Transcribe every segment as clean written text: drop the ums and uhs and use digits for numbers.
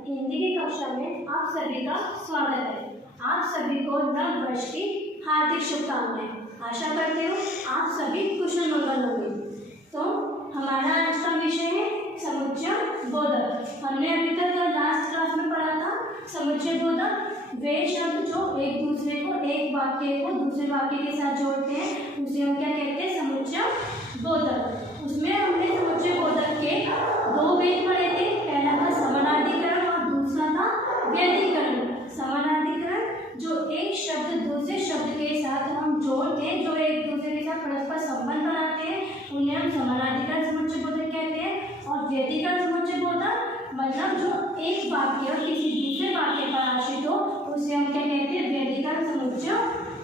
हिंदी की कक्षा में आप सभी का स्वागत है। आप सभी को नव वर्ष की हार्दिक शुभकामनाएं। आशा करते हो आप सभी कुशल मंगल होंगे। तो हमारा आज का विषय है समुच्चय बोधक। हमने अभी तक लास्ट क्लास में पढ़ा था समुच्चय बोधक वे शब्द जो एक दूसरे को एक वाक्य को दूसरे वाक्य के साथ जोड़ते हैं उसे हम क्या कहते हैं, समुच्चय बोधक। उसमें हमने समुच्चय बोधक के दो भेद पढ़े थे। पहला था समानाधिकरण और दूसरा था व्यधिकरण। समानाधिकरण जो एक शब्द दूसरे शब्द के साथ हम जोड़ते हैं, जो एक दूसरे के साथ परस्पर संबंध बनाते हैं, उन्हें हम समानाधिकरण समुच्चय बोधक कहते हैं। और व्यधिकरण समुच्चय बोधक मतलब जो एक वाक्य किसी दूसरे वाक्य पर आश्रित हो उसे हम क्या कहते हैं, व्यधिकरण समुच्चय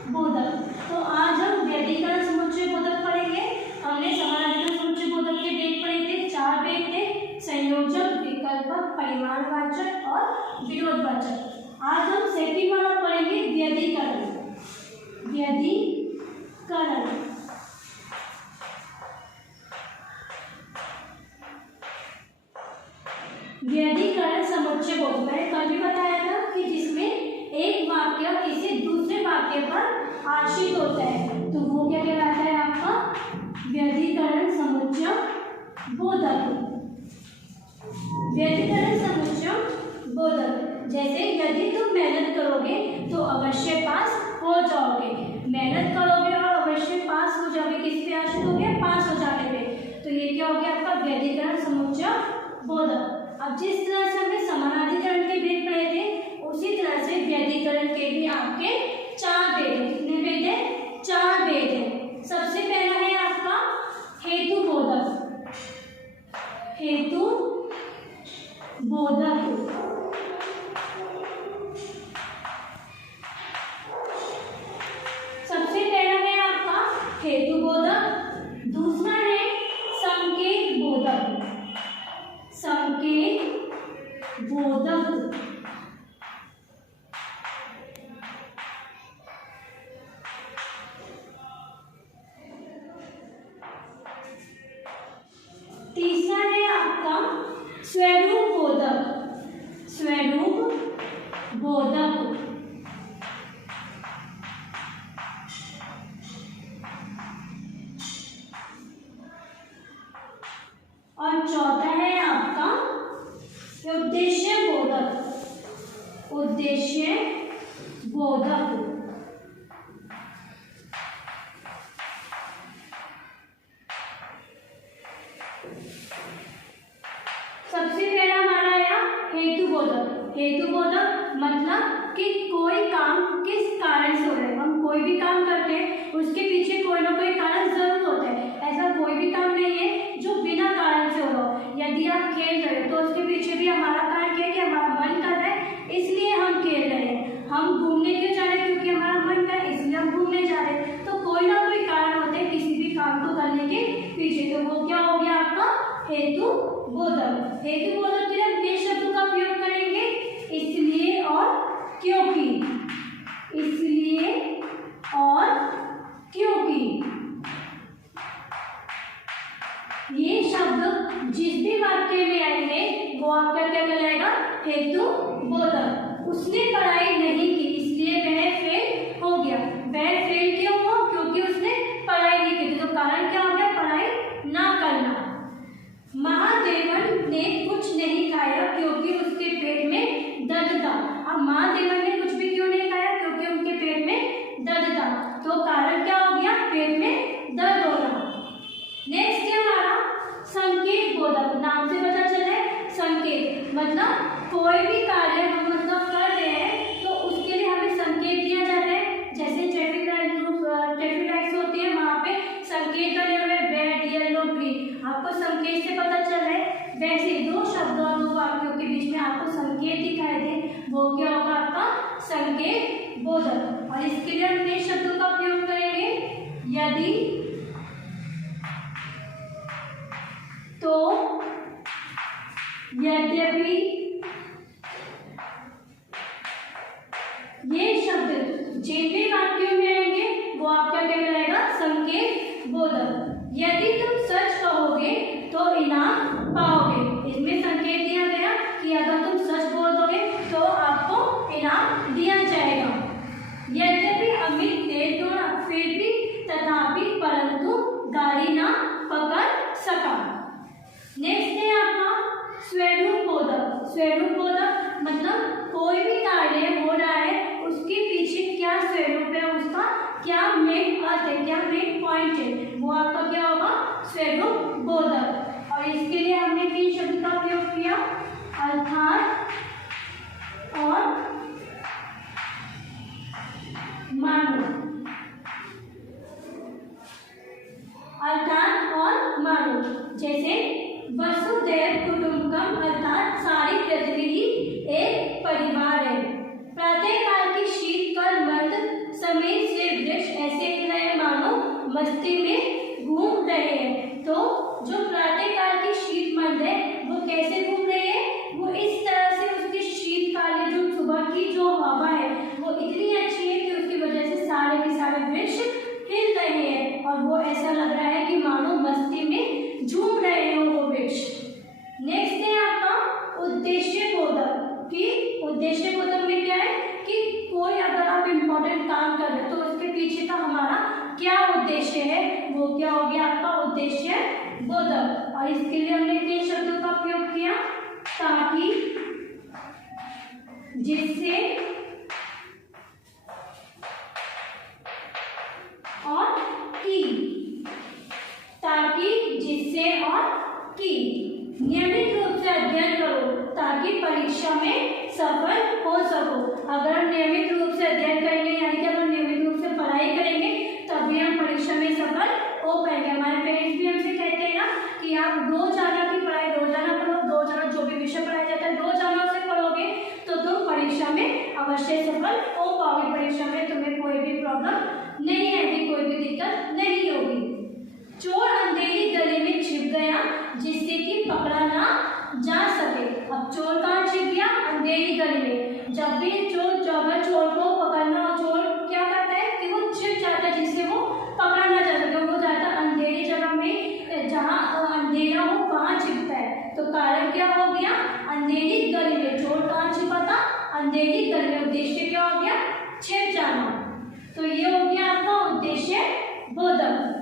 बोधक। तो आज हम व्यधिकरण समुच्चय बोधक पढ़ेंगे। हमने समानाधिकरण समुच्चय बोधक के भेद पढ़े थे, 4 भेद थे, संयोजक, विकल्पक, परिमाणवाचक और विरोधवाचक। आज हम सेकंड वाला पढ़ेंगे व्यधिकरण। व्यधिकरण व्यधिकरण समुच्चय बोधक मैंने कल भी बताया था कि जिसमें एक वाक्य किसी दूसरे वाक्य पर आश्रित होता है तो वो क्या कहलाता है, आपका व्यधिकरण समुच्चय बोधक। व्यधिकरण समुच्चय बोधक जैसे यदि तुम मेहनत करोगे तो अवश्य पास हो जाओगे। मेहनत करोगे और अवश्य पास हो जाओगे, किस पे आश्रित हो गया, पास हो जाने पे। तो ये क्या हो गया आपका व्यधिकरण समुच्चय बोधक। अब जिस तरह से हमने समानाधिकरण के भेद पढ़े थे उसी तरह से व्यधिकरण के भी आपके 4 भेद हैं। कितने भेद हैं, 4 भेद हैं। सबसे पहला है आपका हेतु बोधक। हेतु बोधक सबसे पहला है आपका हेतु बोधक। दूसरा है संकेत बोधक। संकेत बोधक तीसरा है आपका स्वरूप बोधक। स्वरूप बोधक और चौथा है आपका उद्देश्य बोधक। उद्देश्य बोधक सबसे पहला हमारा आया हेतु बोधक। हेतु बोधक मतलब कि कोई काम किस कारण से हो रहा है। हम कोई भी काम करते हैं उसके पीछे कोई ना कोई कारण जरूर होता है। ऐसा कोई भी काम नहीं है जो बिना कारण से हो रहा हो। यदि आप खेल रहे हो तो उसके पीछे भी हमारा कारण क्या है कि हमारा मन कर रहा है इसलिए हम खेल रहे हैं। हम घूमने क्यों जा रहे हैं, क्योंकि हमारा मन कर रहा है इसलिए हम घूमने जा रहे हैं। तो कोई ना कोई कारण होते हैं किसी भी काम को करने के पीछे। तो वो क्या हो गया आपका हेतु बोधक। हेतु बोधक के लिए हम किस शब्दों का प्रयोग करेंगे, इसलिए और क्योंकि। इसलिए और क्योंकि ये शब्द जिस भी वाक्य में आएंगे वो आपका क्या कहलाएगा, हेतु बोधक। उसने पढ़ाई नहीं की इसलिए वह फेल हो गया। वह फेल क्यों हुआ, क्योंकि उसने पढ़ाई नहीं की। तो कारण क्या हो गया, पढ़ाई ना करना। महादेवन ने कुछ नहीं खाया क्योंकि उसके पेट में दर्द था। अब महादेवन ने कुछ भी क्यों नहीं खाया, क्योंकि उनके पेट में दर्द था। तो कारण क्या हो गया, पेट में दर्द होना। नेक्स्ट है हमारा संकेत बोधक। नाम से पता चला है संकेत मतलब कोई भी कार्य हम मतलब कर रहे हैं तो उसके लिए हमें संकेत दिया जाता है। जैसे ट्रैफिक लाइट्स होती है, वहाँ पे संकेत बने हुए रेड, येलो, ग्रीन। आपको संकेत से पता चल रहा है। वैसे 2 शब्दों और 2 वाक्यों के बीच में आपको संकेत दिखाई दे वो क्या होगा, आपका संकेत बोधक। और इसके लिए हम किन शब्दों का प्रयोग करेंगे, यदि, तो, यद्यपि। ये शब्द जिन भी वाक्यों में आएंगे वो आपका क्या कहलाएगा, संकेत बोधक। यदि तुम सच कहोगे तो इनाम पाओगे। इसमें संकेत दिया गया कि अगर तुम सच बोल इनाम दिया जाएगा। यद्यपि अमित तेज दौड़ा, फिर भी तथापि परंतु गाड़ी ना पकड़ सका। नेक्स्ट है आपका स्वरूप बोधक। स्वरूप बोधक मतलब कोई भी कार्य हो रहा है उसके पीछे क्या स्वरूप है, उसका क्या मेन अर्थ है, क्या मेन पॉइंट है, वो आपका क्या होगा, स्वरूप बोधक। और इसके लिए हमने किन शब्द का उपयोग किया, अर्थात और मानो। अर्थात और मानो, जैसे वसुधैव कुटुंबकम अर्थात सारी पृथ्वी ही एक परिवार है। प्रातःकाल की शीतकाल मंद समय से वृक्ष ऐसे ही रहे मानो मस्ती में घूम रहे हैं। तो जो प्रातःकाल की शीत मंद है वो कैसे घूम रही है, वो इस तरह से उसकी शीतकाल जो सुबह की जो हवा है वो इतनी अच्छी है कि उसकी वजह से सारे के सारे वृक्ष हिल रहे हैं और वो ऐसा लग रहा है कि मानो मस्ती में झूम रहे हो वो वृक्ष। नेक्स्ट है आपका उद्देश्य बोधक। कि उद्देश्य बोधक में क्या है कि कोई अगर आप इम्पोर्टेंट काम कर रहे हो तो उसके पीछे का हमारा क्या उद्देश्य है, वो क्या हो गया आपका उद्देश्य बोधक। और इसके लिए हमने किन शब्दों का उपयोग किया, ताकि, जिससे और की। ताकि, जिससे और की। नियमित रूप से अध्ययन करो ताकि परीक्षा में सफल हो सको। अगर हम नियमित रूप से अध्ययन करेंगे यानी कि अगर नियमित रूप से पढ़ाई करेंगे तभी हम परीक्षा में सफल हो पाएंगे। हमारे पेरेंट्स भी हमसे कहते हैं ना कि आप रोजाना की पढ़ाई रोजाना करो, रोजाना जो भी विषय पढ़ाया जाता है रोजाना उसे पढ़ोगे तो तुम परीक्षा में अवश्य सफल हो पाओगे। परीक्षा में तुम्हें कोई भी प्रॉब्लम नहीं आएगी, कोई भी दिक्कत नहीं होगी। चोर अंधेरी गली में छिप गया जिससे कि पकड़ा ना जा सके। अब चोर कहाँ छिप गया, अंधेरी गली में। जब भी चोर को पकड़ना हो, चोर क्या करता है कि वो छिप जाता है जिससे वो पकड़ा ना जा सके। वो जाता है अंधेरी जगह में, जहाँ अंधेरा हो वहाँ छिपता है। तो कारण क्या हो गया, अंधेरी गली में। चोर कहाँ छिपा था, अंधेरी गली में। उद्देश्य क्या हो गया, छिप जाना। तो ये हो गया आपका उद्देश्य बोधक।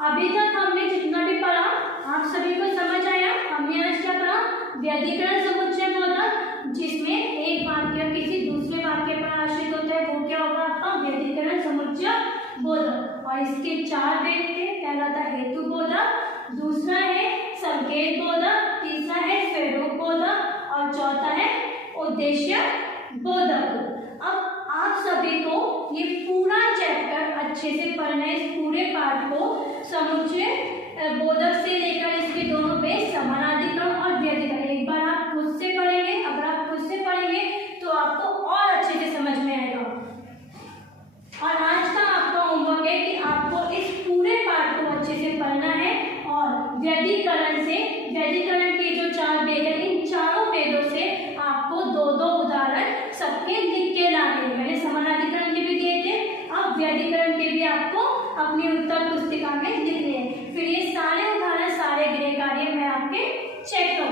अभी तक हमने जितना भी पढ़ा आप सभी को समझ आया। हमने आज क्या पढ़ा, व्यधिकरण समुच्चय बोधक, जिसमें एक वाक्य किसी दूसरे वाक्य पर आश्रित होता है, वो क्या होगा आपका व्यधिकरण समुच्चय बोधक। और इसके 4 भेद थे। पहला था हेतु बोधक, दूसरा है संकेत बोधक, तीसरा है स्वरूप बोधक और चौथा है उद्देश्य बोधक। अब आप सभी को ये पूरा चैप्टर अच्छे से पढ़ना है। इस पूरे पाठ को समुच्चय बोधक से लेकर इसके दोनों भेद समानाधिकरण और व्यधिकरण एक बार आप खुद से पढ़ेंगे। अगर आप खुद से पढ़ेंगे तो आपको और अच्छे से समझ में आएगा। और आज का आपका होमवर्क है कि आपको इस पूरे पाठ को अच्छे से पढ़ना है और व्यधिकरण के जो 4 भेद हैं इन चारों भेदों से आपको 2-2 उदाहरण सबके लिख के लाने हैं। मैंने समानाधिकरण के भी दिए थे, अब व्यधिकरण के भी आपको अपनी उत्तर पुस्तिका में लिखने हैं। फिर ये सारे उदाहरण, सारे गृह कार्य मैं आपके चेक करूँगा।